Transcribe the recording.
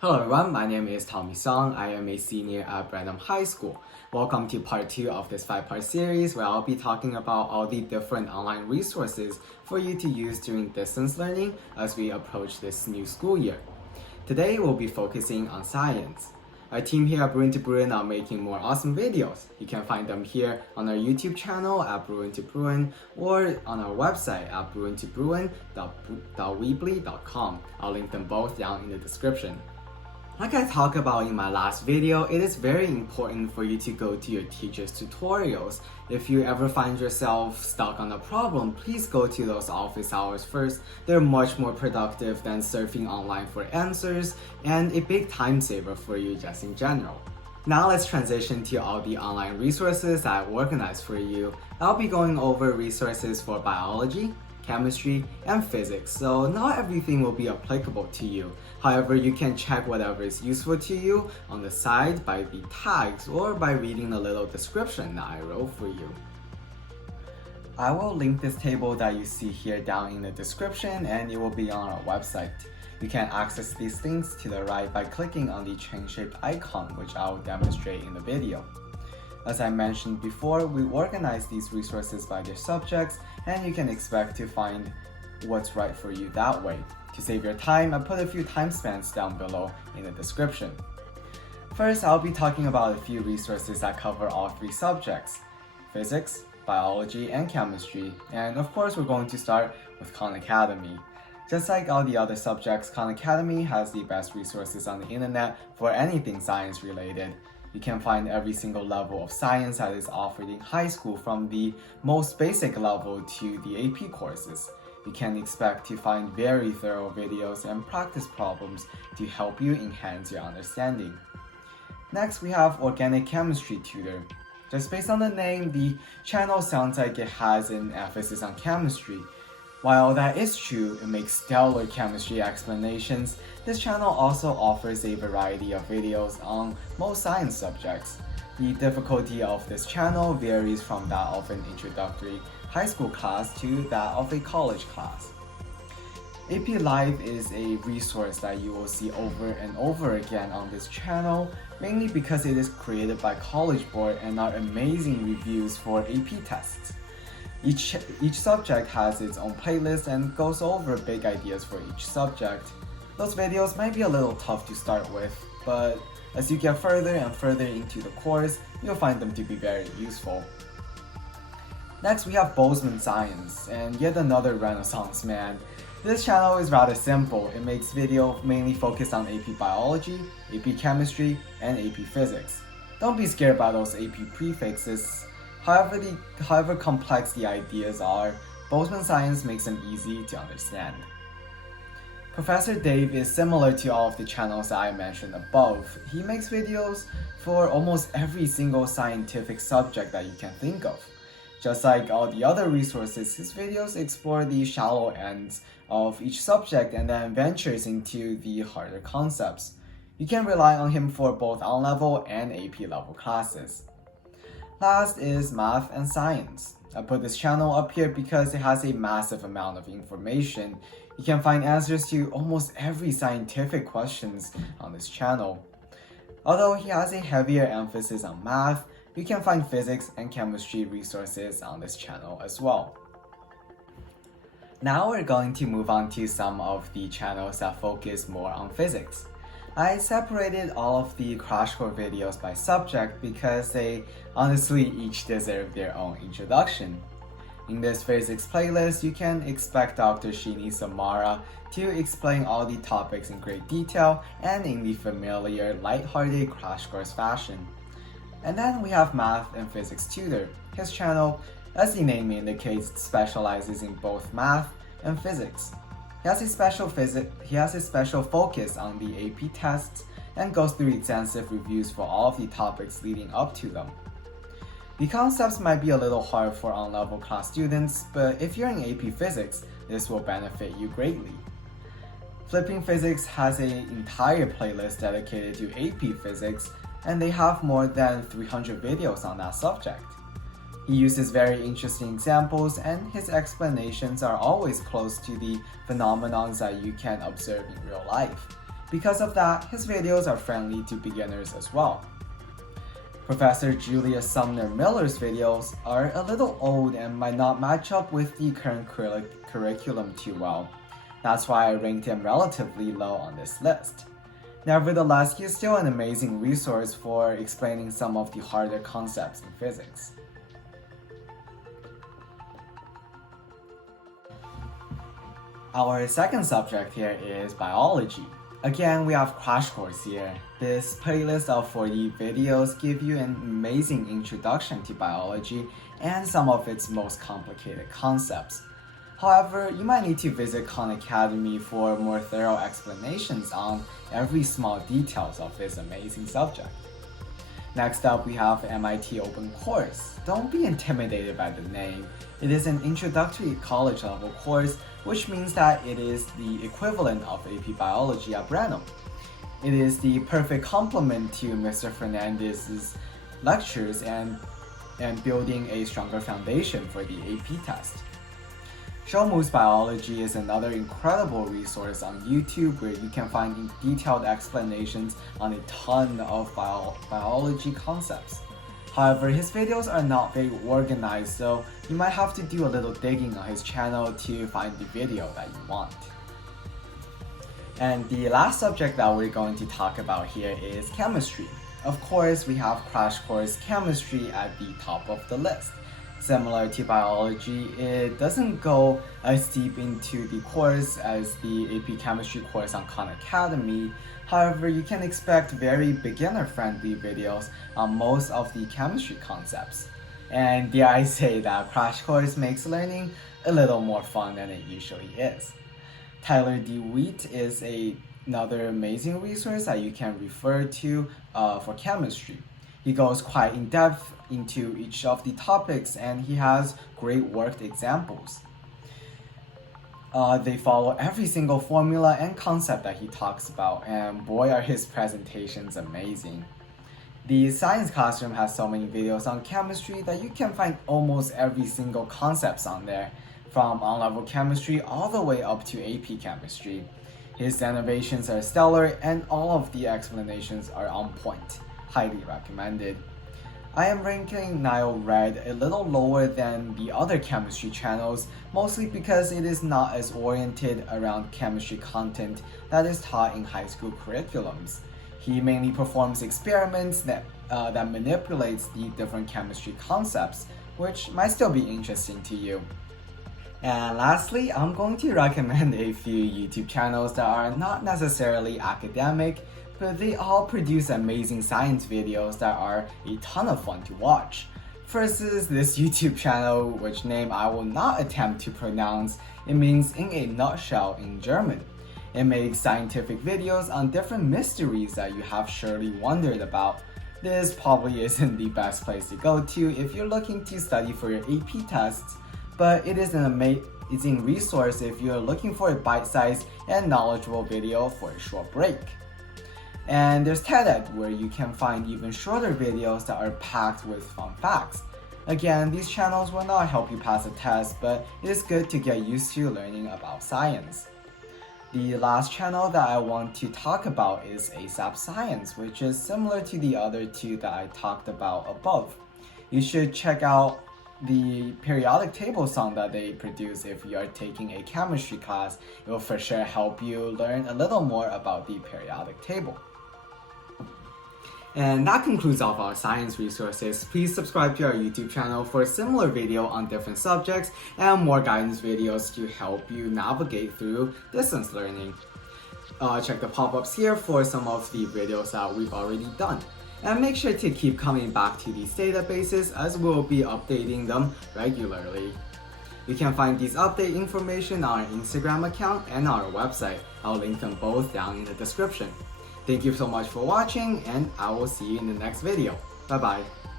Hello everyone, my name is Tommy Song. I am a senior at Branham High School. Welcome to part 2 of this 5-part series where I'll be talking about all the different online resources for you to use during distance learning as we approach this new school year. Today we'll be focusing on science. Our team here at Bruin are making more awesome videos. You can find them here on our YouTube channel at Bruin or on our website at bruin2bruin.weebly.com. I'll link them both down in the description. Like I talked about in my last video, it is very important for you to go to your teacher's tutorials. If you ever find yourself stuck on a problem, please go to those office hours first. They're much more productive than surfing online for answers and a big time saver for you just in general. Now let's transition to all the online resources that I've organized for you. I'll be going over resources for biology, chemistry, and physics, so not everything will be applicable to you. However, you can check whatever is useful to you on the side by the tags or by reading the little description that I wrote for you. I will link this table that you see here down in the description and it will be on our website. You can access these things to the right by clicking on the train-shaped icon, which I will demonstrate in the video. As I mentioned before, we organize these resources by their subjects and you can expect to find what's right for you that way. To save your time, I put a few timestamps down below in the description. First, I'll be talking about a few resources that cover all three subjects: physics, biology, and chemistry. And of course, we're going to start with Khan Academy. Just like all the other subjects, Khan Academy has the best resources on the internet for anything science related. You can find every single level of science that is offered in high school, from the most basic level to the AP courses. You can expect to find very thorough videos and practice problems to help you enhance your understanding. Next, we have Organic Chemistry Tutor. Just based on the name, the channel sounds like it has an emphasis on chemistry. While that is true, it makes stellar chemistry explanations. This channel also offers a variety of videos on most science subjects. The difficulty of this channel varies from that of an introductory high school class to that of a college class. AP Live is a resource that you will see over and over again on this channel, mainly because it is created by College Board and are amazing reviews for AP tests. Each subject has its own playlist and goes over big ideas for each subject. Those videos might be a little tough to start with, but as you get further and further into the course, you'll find them to be very useful. Next, we have Bozeman Science, and yet another renaissance man. This channel is rather simple. It makes videos mainly focused on AP Biology, AP Chemistry, and AP Physics. Don't be scared by those AP prefixes. However complex the ideas are, Bozeman Science makes them easy to understand. Professor Dave is similar to all of the channels that I mentioned above. He makes videos for almost every single scientific subject that you can think of. Just like all the other resources, his videos explore the shallow ends of each subject and then ventures into the harder concepts. You can rely on him for both on-level and AP level classes. Last is Math and Science. I put this channel up here because it has a massive amount of information. You can find answers to almost every scientific questions on this channel. Although he has a heavier emphasis on math, you can find physics and chemistry resources on this channel as well. Now we're going to move on to some of the channels that focus more on physics. I separated all of the crash course videos by subject because they honestly each deserve their own introduction. In this physics playlist, you can expect Dr. Shini Samara to explain all the topics in great detail and in the familiar, lighthearted crash course fashion. And then we have Math and Physics Tutor. His channel, as the name indicates, specializes in both math and physics. He has a special focus on the AP tests and goes through extensive reviews for all of the topics leading up to them. The concepts might be a little hard for on-level class students, but if you're in AP Physics, this will benefit you greatly. Flipping Physics has an entire playlist dedicated to AP Physics, and they have more than 300 videos on that subject. He uses very interesting examples and his explanations are always close to the phenomena that you can observe in real life. Because of that, his videos are friendly to beginners as well. Professor Julia Sumner Miller's videos are a little old and might not match up with the current curriculum too well. That's why I ranked him relatively low on this list. Nevertheless, he is still an amazing resource for explaining some of the harder concepts in physics. Our second subject here is biology. Again, we have Crash Course here. This playlist of 40 videos give you an amazing introduction to biology and some of its most complicated concepts. However, you might need to visit Khan Academy for more thorough explanations on every small details of this amazing subject. Next up, we have MIT Open Course. Don't be intimidated by the name. It is an introductory college level course, which means that it is the equivalent of AP Biology at Bruin. It is the perfect complement to Mr. Fernandez's lectures and building a stronger foundation for the AP test. Shomu's Biology is another incredible resource on YouTube where you can find detailed explanations on a ton of biology concepts. However, his videos are not very organized, so you might have to do a little digging on his channel to find the video that you want. And the last subject that we're going to talk about here is chemistry. Of course, we have Crash Course Chemistry at the top of the list. Similar to biology, it doesn't go as deep into the course as the AP Chemistry course on Khan Academy. However, you can expect very beginner-friendly videos on most of the chemistry concepts. And dare I say that Crash Course makes learning a little more fun than it usually is. Tyler DeWitt is another amazing resource that you can refer to for chemistry. He goes quite in depth into each of the topics and he has great worked examples. They follow every single formula and concept that he talks about, and boy are his presentations amazing. The science classroom has so many videos on chemistry that you can find almost every single concepts on there, from on-level chemistry all the way up to AP chemistry. His innovations are stellar and all of the explanations are on point. Highly recommended. I am ranking Nile Red a little lower than the other chemistry channels, mostly because it is not as oriented around chemistry content that is taught in high school curriculums. He mainly performs experiments that manipulates the different chemistry concepts, which might still be interesting to you. And lastly, I'm going to recommend a few YouTube channels that are not necessarily academic, but they all produce amazing science videos that are a ton of fun to watch. First is this YouTube channel, which name I will not attempt to pronounce. It means in a nutshell in German. It makes scientific videos on different mysteries that you have surely wondered about. This probably isn't the best place to go to if you're looking to study for your AP tests, but it is an amazing resource if you're looking for a bite-sized and knowledgeable video for a short break. And there's TED, where you can find even shorter videos that are packed with fun facts. Again, these channels will not help you pass a test, but it is good to get used to learning about science. The last channel that I want to talk about is ASAP Science, which is similar to the other two that I talked about above. You should check out the periodic table song that they produce if you are taking a chemistry class. It will for sure help you learn a little more about the periodic table. And that concludes all of our science resources. Please subscribe to our YouTube channel for a similar video on different subjects and more guidance videos to help you navigate through distance learning. Check the pop-ups here for some of the videos that we've already done. And make sure to keep coming back to these databases as we'll be updating them regularly. You can find these update information on our Instagram account and our website. I'll link them both down in the description. Thank you so much for watching, and I will see you in the next video. Bye bye.